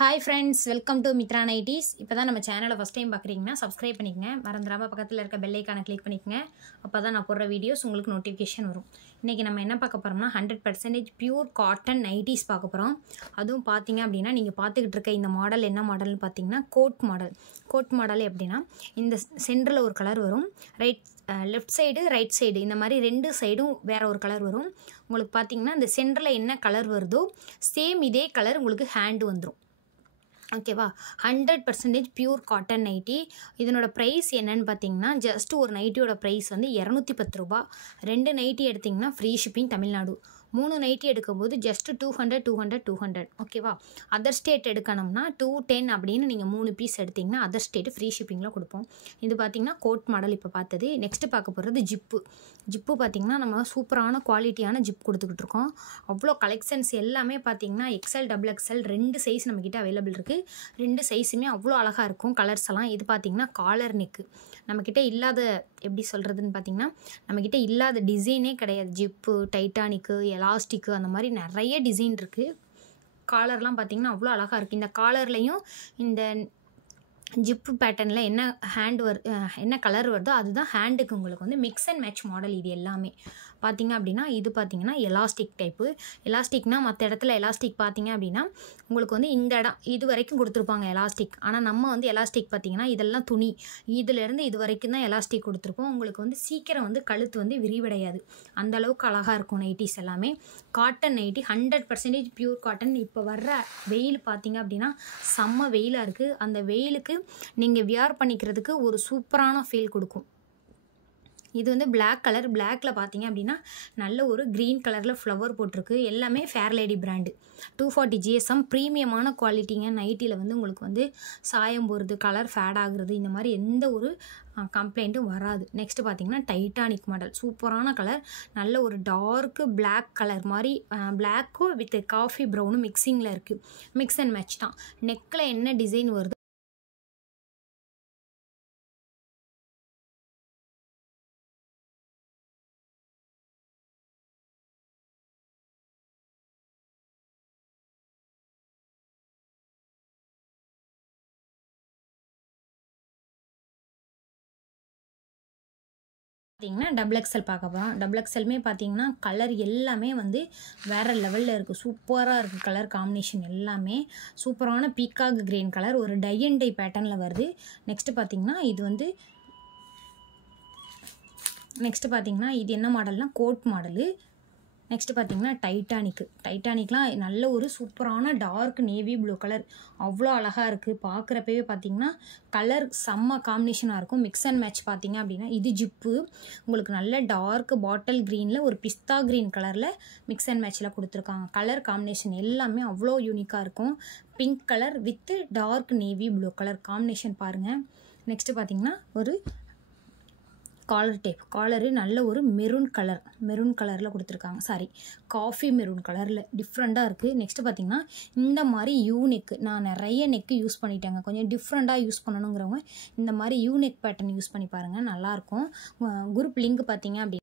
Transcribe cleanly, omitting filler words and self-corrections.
Hi friends, welcome to Mitra Nighties. இப்போதான் நம்ம சேனலை ஃபஸ்ட் டைம் பார்க்குறீங்கன்னா சப்ஸ்கிரைப் பண்ணிக்கங்க. மறந்துடாமல் பக்கத்தில் இருக்க பெல் ஐக்கானை கிளிக் பண்ணிக்கங்க. அப்போ தான் நான் போடுற வீடியோஸ் உங்களுக்கு நோட்டிஃபிகேஷன் வரும். இன்றைக்கி நம்ம என்ன பார்க்க போகிறோம்னா 100% பியூர் காட்டன் நைட்டிஸ் பார்க்க போகிறோம். அதுவும் பார்த்தீங்க அப்படின்னா நீங்கள் பார்த்துக்கிட்டு இருக்க இந்த மாடல் என்ன மாடல்னு பார்த்தீங்கன்னா கோட் மாடல் எப்படின்னா இந்த சென்டரில் ஒரு கலர் வரும், லெஃப்ட் சைடு ரைட் சைடு இந்த மாதிரி ரெண்டு சைடும் வேறு ஒரு கலர் வரும். உங்களுக்கு பார்த்தீங்கன்னா இந்த சென்டரில் என்ன கலர் வருதோ சேம் இதே கலர் உங்களுக்கு ஹேண்டு வந்துடும். ஓகேவா, 100% பியூர் காட்டன் நைட்டி. இதனோட ப்ரைஸ் என்னன்னு பார்த்தீங்கன்னா ஜஸ்ட் ஒரு நைட்டியோட ப்ரைஸ் வந்து 210 ரூபா. 2 நைட்டி எடுத்திங்கன்னா ஃப்ரீ ஷிப்பிங் தமிழ்நாடு. 3 நைட்டி எடுக்கும்போது ஜஸ்ட் 200. ஓகேவா, அதர் ஸ்டேட் எடுக்கணும்னா 210 அப்படின்னு நீங்கள் 3 பீஸ் எடுத்திங்கன்னா அதர் ஸ்டேட்டு ஃப்ரீ ஷிப்பிங்கில் கொடுப்போம். இது பார்த்திங்கன்னா கோட் மாடல் இப்போ பார்த்தது. நெக்ஸ்ட்டு பார்க்க போகிறது ஜிப்பு பார்த்திங்கன்னா நம்ம சூப்பரான குவாலிட்டியான ஜிப் கொடுத்துக்கிட்டு இருக்கோம். அவ்வளோ கலெக்ஷன்ஸ் எல்லாமே பார்த்திங்கன்னா எக்ஸ்எல் XXL 2 சைஸ் நம்மக்கிட்ட அவைலபிள் இருக்குது. 2 சைஸுமே அவ்வளோ அழகாக இருக்கும் கலர்ஸ் எல்லாம். இது பார்த்திங்கன்னா காலர் நெக்கு நம்மக்கிட்ட இல்லாத, எப்படி சொல்கிறதுன்னு பார்த்திங்கன்னா நம்மக்கிட்ட இல்லாத டிசைனே கிடையாது. ஜிப்பு, டைட்டானிக்கு, எலாஸ்டிக்கு அந்த மாதிரி நிறைய டிசைன் இருக்குது. காலர்லாம் பார்த்திங்கன்னா அவ்வளோ அழகாக இருக்குது. இந்த காலர்லேயும் இந்த ஜிப்பு பேட்டர்னில் என்ன கலர் வருதோ அதுதான் ஹேண்டுக்கு உங்களுக்கு வந்து மிக்ஸ் அண்ட் மேட்ச் மாடல். இது எல்லாமே பார்த்திங்க அப்படின்னா இது பார்த்திங்கன்னா எலாஸ்டிக் டைப்பு. எலாஸ்டிக்னால் மற்ற இடத்துல எலாஸ்டிக் பார்த்திங்க அப்படின்னா உங்களுக்கு வந்து இந்த இடம் இது வரைக்கும் கொடுத்துருப்பாங்க எலாஸ்டிக். ஆனால் நம்ம வந்து எலாஸ்டிக் பார்த்திங்கன்னா இதெல்லாம் துணி, இதிலேருந்து இது வரைக்கும் தான் எலாஸ்டிக் கொடுத்துருப்போம். உங்களுக்கு வந்து சீக்கிரம் வந்து கழுத்து வந்து விரிவடையாது. அந்தளவுக்கு அழகாக இருக்கும் நைட்டிஸ் எல்லாமே. Cotton nightie 100% pure cotton. இப்போ வர்ற வெயில் பார்த்திங்க அப்படின்னா செம்ம வெயிலாக இருக்குது. அந்த வெயிலுக்கு நீங்கள் வியர் பண்ணிக்கிறதுக்கு ஒரு சூப்பரான ஃபீல் கொடுக்கும். இது வந்து பிளாக் கலர். பிளாக்ல பார்த்தீங்க அப்படின்னா நல்ல ஒரு க்ரீன் கலரில் ஃப்ளவர் போட்டிருக்கு. எல்லாமே ஃபேர்லேடி பிராண்டு. 240 GSM ப்ரீமியமான குவாலிட்டிங்க. நைட்டியில் வந்து உங்களுக்கு வந்து சாயம் போகிறது, கலர் ஃபேட் ஆகுறது, இந்த மாதிரி எந்த ஒரு கம்ப்ளைண்ட்டும் வராது. நெக்ஸ்ட் பார்த்தீங்கன்னா டைட்டானிக் மாடல். சூப்பரான கலர், நல்ல ஒரு டார்க்கு பிளாக் கலர் மாதிரி, பிளாக்கும் வித் காஃபி ப்ரௌனும் மிக்சிங்கில் இருக்குது. மிக்ஸ் அண்ட் மேட்ச் தான். நெக்கில் என்ன டிசைன் வருது பார்த்தீங்கன்னா XXL பார்க்க போகிறோம். XXLமே பார்த்தீங்கன்னா கலர் எல்லாமே வந்து வேறு லெவலில் இருக்குது. சூப்பராக இருக்குது கலர் காம்பினேஷன் எல்லாமே. சூப்பரான பீகாக் கிரீன் கலர், ஒரு டை அண்ட் டை பேட்டர்னில் வருது. நெக்ஸ்ட்டு பார்த்தீங்கன்னா இது என்ன மாடல்னால் கோட் மாடலு. நெக்ஸ்ட்டு பார்த்தீங்கன்னா டைட்டானிக்லாம் நல்ல ஒரு சூப்பரான டார்க் நேவி ப்ளூ கலர், அவ்வளோ அழகாக இருக்குது. பார்க்குறப்பவே பார்த்தீங்கன்னா கலர் செம்ம காம்பினேஷனாக இருக்கும். மிக்ஸ் அண்ட் மேட்ச் பார்த்தீங்க அப்படின்னா இது ஜிப்பு உங்களுக்கு நல்ல டார்க் பாட்டில் க்ரீனில் ஒரு பிஸ்தா க்ரீன் கலரில் மிக்ஸ் அண்ட் மேட்சில் கொடுத்துருக்காங்க. கலர் காம்பினேஷன் எல்லாமே அவ்வளோ யூனிக்காக இருக்கும். Pink colour with dark navy blue colour combination பாருங்கள். நெக்ஸ்ட்டு பார்த்தீங்கன்னா ஒரு காலர் டைப். காலரு நல்ல ஒரு மெரூன் கலரில் கொடுத்துருக்காங்க. காஃபி மெரூன் கலரில் டிஃப்ரெண்ட்டாக இருக்குது. நெக்ஸ்ட்டு பார்த்திங்கன்னா இந்த மாதிரி நெக்கு. நான் நிறைய நெக்கு யூஸ் பண்ணிட்டேங்க. கொஞ்சம் டிஃப்ரெண்ட்டாக யூஸ் பண்ணணுங்கிறவங்க இந்த மாதிரி நெக் பேட்டர்ன் யூஸ் பண்ணி பாருங்கள், நல்லாயிருக்கும். குரூப் லிங்க் பார்த்திங்க அப்படி